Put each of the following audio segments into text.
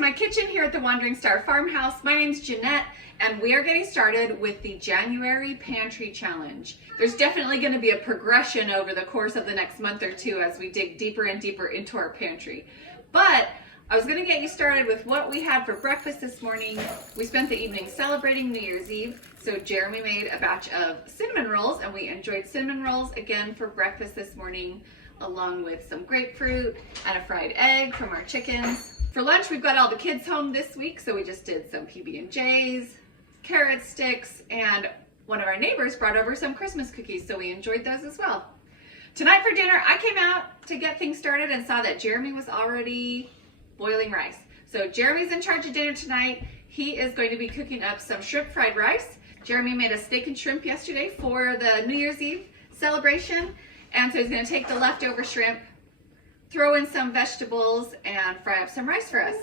to my kitchen here at the Wandering Star Farmhouse. My name's Jeanette, and we are getting started with the January Pantry Challenge. There's definitely going to be a progression over the course of the next month or two as we dig deeper and deeper into our pantry. But I was going to get you started with what we had for breakfast this morning. We spent the evening celebrating New Year's Eve, so Jeremy made a batch of cinnamon rolls, and we enjoyed cinnamon rolls again for breakfast this morning, along with some grapefruit and a fried egg from our chickens. For lunch, we've got all the kids home this week, so we just did some PB&Js, carrot sticks, and one of our neighbors brought over some Christmas cookies, so we enjoyed those as well. Tonight for dinner, I came out to get things started and saw that Jeremy was already boiling rice. So Jeremy's in charge of dinner tonight. He is going to be cooking up some shrimp fried rice. Jeremy made a steak and shrimp yesterday for the New Year's Eve celebration, and so he's going to take the leftover shrimp, throw in some vegetables, and fry up some rice for us.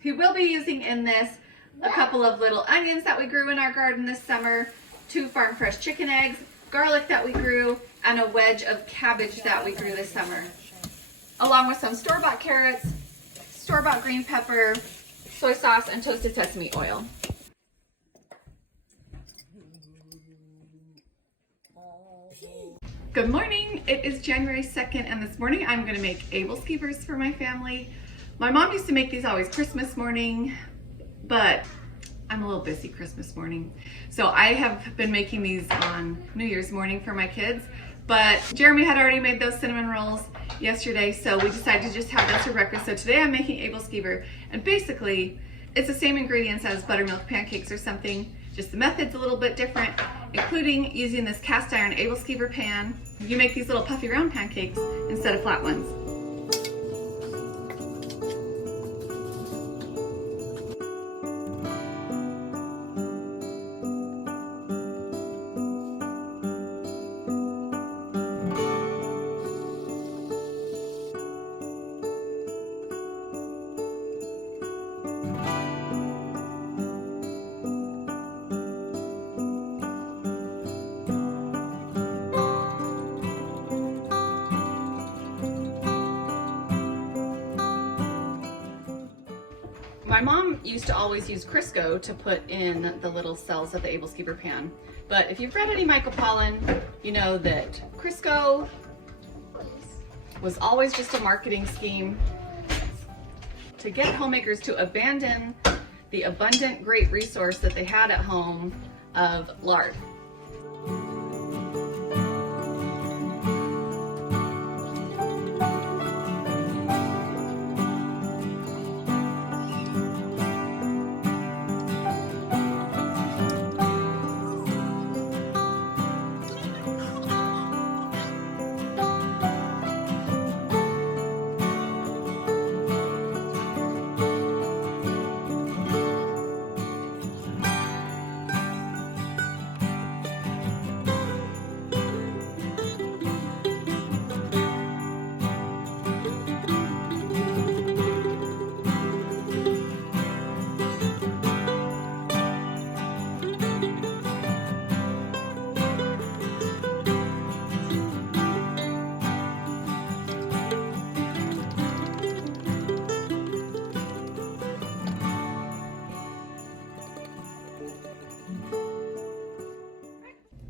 He will be using in this a couple of little onions that we grew in our garden this summer, 2 farm fresh chicken eggs, garlic that we grew, and a wedge of cabbage that we grew this summer, along with some store-bought carrots, store-bought green pepper, soy sauce, and toasted sesame oil. Good morning, it is January 2nd, and this morning I'm gonna make Able Skeevers for my family. My mom used to make these always Christmas morning, but I'm a little busy Christmas morning. So I have been making these on New Year's morning for my kids, but Jeremy had already made those cinnamon rolls yesterday, so we decided to just have those for breakfast. So today I'm making Able Skeever, and basically it's the same ingredients as buttermilk pancakes or something, just the method's a little bit different, including using this cast iron Able Skeever pan. You make these little puffy round pancakes instead of flat ones. My mom used to always use Crisco to put in the little cells of the Able Skeever pan. But if you've read any Michael Pollan, you know that Crisco was always just a marketing scheme to get homemakers to abandon the abundant, great resource that they had at home of lard.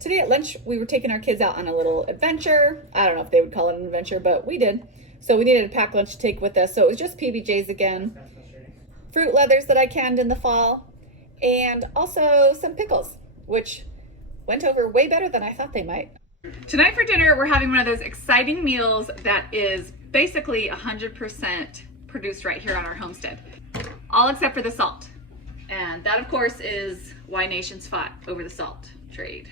Today at lunch, we were taking our kids out on a little adventure. I don't know if they would call it an adventure, but we did. So we needed a packed lunch to take with us. So it was just PB&Js again, fruit leathers that I canned in the fall, and also some pickles, which went over way better than I thought they might. Tonight for dinner, we're having one of those exciting meals that is basically 100% produced right here on our homestead, all except for the salt. And that, of course, is why nations fought over the salt trade.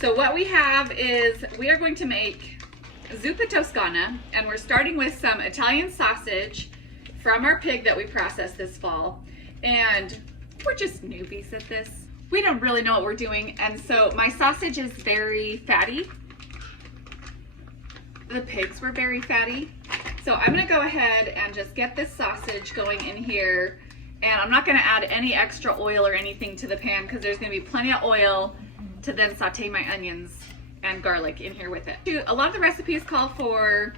So what we have is we are going to make zuppa toscana, and we're starting with some Italian sausage from our pig that we processed this fall. And we're just newbies at this. We don't really know what we're doing, and so my sausage is very fatty. The pigs were very fatty. So I'm gonna go ahead and just get this sausage going in here, and I'm not gonna add any extra oil or anything to the pan because there's gonna be plenty of oil to then saute my onions and garlic in here with it. A lot of the recipes call for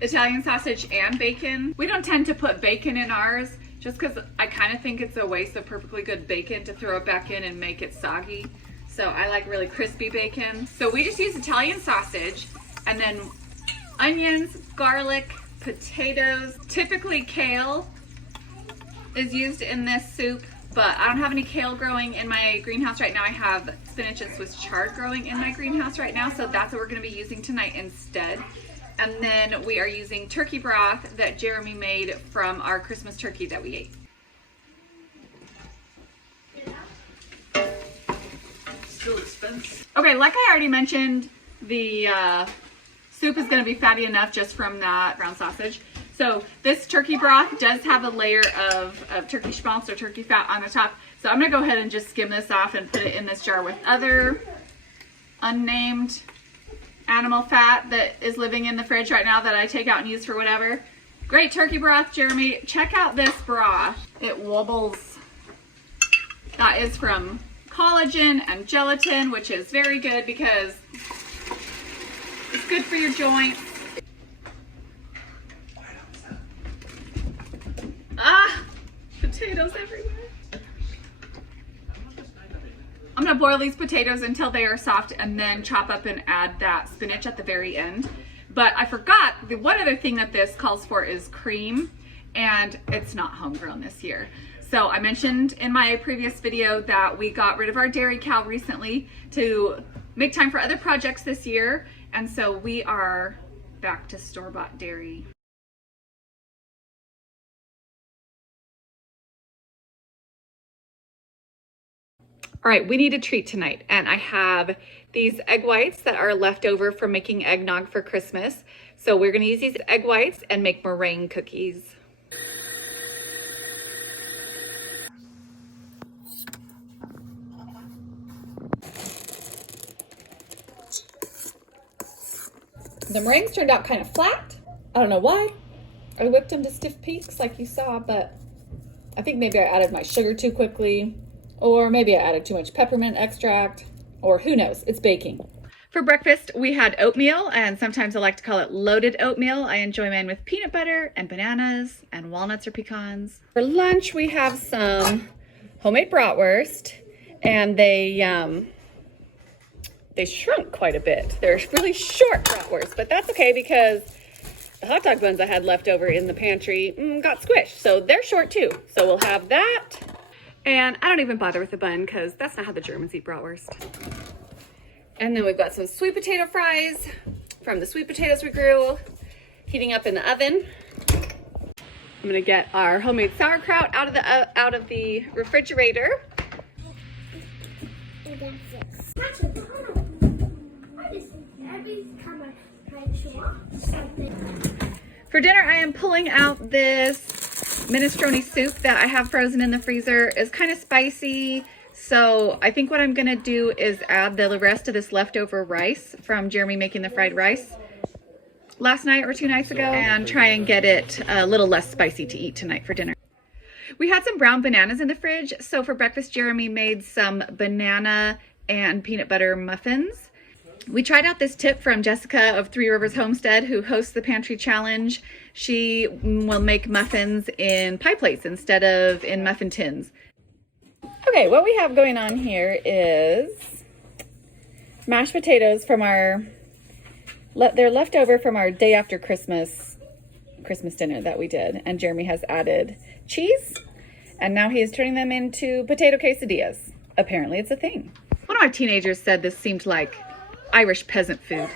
Italian sausage and bacon. We don't tend to put bacon in ours just because I kind of think it's a waste of perfectly good bacon to throw it back in and make it soggy. So I like really crispy bacon. So we just use Italian sausage and then onions, garlic, potatoes. Typically kale is used in this soup, but I don't have any kale growing in my greenhouse right now. I have spinach and Swiss chard growing in my greenhouse right now, so that's what we're gonna be using tonight instead. And then we are using turkey broth that Jeremy made from our Christmas turkey that we ate. Still expensive. Okay, like I already mentioned, the soup is gonna be fatty enough just from that ground sausage. So this turkey broth does have a layer of turkey schmaltz or turkey fat on the top. So I'm gonna go ahead and just skim this off and put it in this jar with other unnamed animal fat that is living in the fridge right now that I take out and use for whatever. Great turkey broth, Jeremy. Check out this broth. It wobbles. That is from collagen and gelatin, which is very good because it's good for your joints. Ah, potatoes everywhere. I'm gonna boil these potatoes until they are soft and then chop up and add that spinach at the very end. But I forgot, the one other thing that this calls for is cream, and it's not homegrown this year. So I mentioned in my previous video that we got rid of our dairy cow recently to make time for other projects this year. And so we are back to store-bought dairy. All right, we need a treat tonight, and I have these egg whites that are left over from making eggnog for Christmas. So we're gonna use these egg whites and make meringue cookies. The meringues turned out kind of flat. I don't know why. I whipped them to stiff peaks like you saw, but I think maybe I added my sugar too quickly. Or maybe I added too much peppermint extract, or who knows, it's baking. For breakfast, we had oatmeal, and sometimes I like to call it loaded oatmeal. I enjoy mine with peanut butter and bananas and walnuts or pecans. For lunch, we have some homemade bratwurst, and they shrunk quite a bit. They're really short bratwurst, but that's okay because the hot dog buns I had left over in the pantry got squished, so they're short too. So we'll have that. And I don't even bother with the bun because that's not how the Germans eat bratwurst. And then we've got some sweet potato fries from the sweet potatoes we grew, heating up in the oven. I'm gonna get our homemade sauerkraut out of the refrigerator. For dinner, I am pulling out this minestrone soup that I have frozen in the freezer. It's kind of spicy, so I think what I'm gonna do is add the rest of this leftover rice from Jeremy making the fried rice last night or 2 nights ago and try and get it a little less spicy to eat tonight for dinner. We had some brown bananas in the fridge, so for breakfast Jeremy made some banana and peanut butter muffins. We tried out this tip from Jessica of Three Rivers Homestead, who hosts the Pantry Challenge. She will make muffins in pie plates instead of in muffin tins. Okay, what we have going on here is mashed potatoes from they're left over from our day after Christmas dinner that we did. And Jeremy has added cheese, and now he is turning them into potato quesadillas. Apparently it's a thing. One of my teenagers said this seemed like Irish peasant food,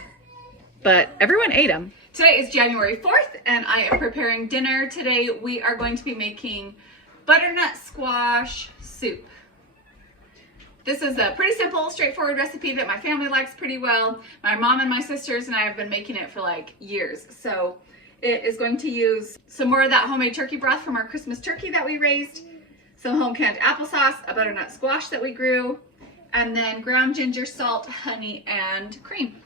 but everyone ate them. Today is January 4th, and I am preparing dinner. Today we are going to be making butternut squash soup. This is a pretty simple, straightforward recipe that my family likes pretty well. My mom and my sisters and I have been making it for like years. So it is going to use some more of that homemade turkey broth from our Christmas turkey that we raised, some home canned applesauce, a butternut squash that we grew, and then ground ginger, salt, honey, and cream.